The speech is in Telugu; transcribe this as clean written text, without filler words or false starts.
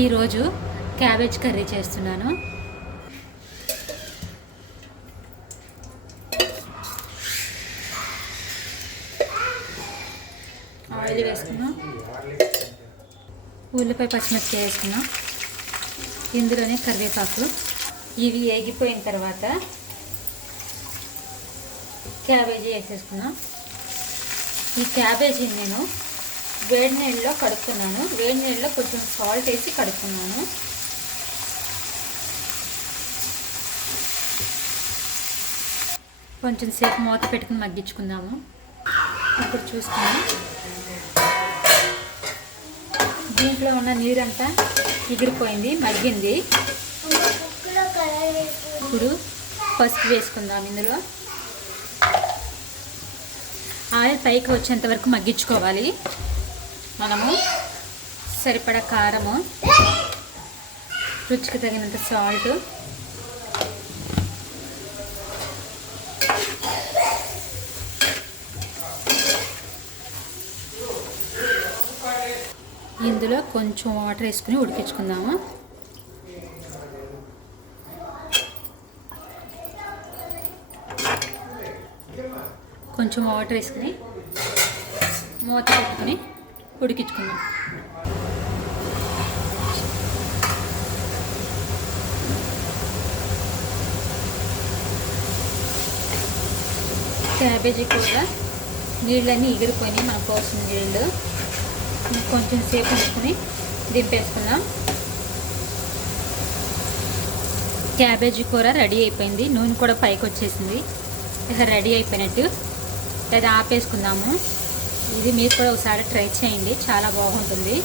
ఈరోజు క్యాబేజ్ కర్రీ చేస్తున్నాను. ఆయిల్ వేసుకున్నాం, ఉల్లిపాయ పచ్చిమిరపకాయ వేసుకున్నాం, ఇందులోనే కరివేపాకు. ఇవి వేగిపోయిన తర్వాత క్యాబేజీ వేసేసుకున్నాం. ఈ క్యాబేజీని నేను వేడి నీళ్ళలో కడుక్కున్నాను. వేడి నీళ్ళలో కొంచెం సాల్ట్ వేసి కడుక్కున్నాను. కొంచెం సేపు మూత పెట్టుకుని మగ్గించుకుందాము. ఇప్పుడు చూసుకున్నాం, దీంట్లో ఉన్న నీరంతా ఎగిరిపోయింది, మగ్గింది. ఇప్పుడు పసుపు వేసుకుందాం. ఇందులో ఆయిల్ పైకి వచ్చేంత వరకు మగ్గించుకోవాలి. మనము సరిపడా కారము, రుచికి తగినంత సాల్ట్, ఇందులో కొంచెం వాటర్ వేసుకుని ఉడికించుకుందాము. కొంచెం వాటర్ వేసుకుని మూత పెట్టుకుని ఉడికించుకుందాం. క్యాబేజీ కూడా నీళ్ళన్నీ ఎగిరిపోయినాయి. మనం పోసిన నీళ్ళు కొంచెం సేపు ఉంచుకుని దింపేసుకుందాం. క్యాబేజీ కూర రెడీ అయిపోయింది. నూనె కూడా పైకి వచ్చేసింది. ఇక రెడీ అయిపోయినట్టు. లేదా ఆపేసుకుందాము. ఇది మీరు కూడా ఒకసారి ట్రై చేయండి, చాలా బాగుంటుంది.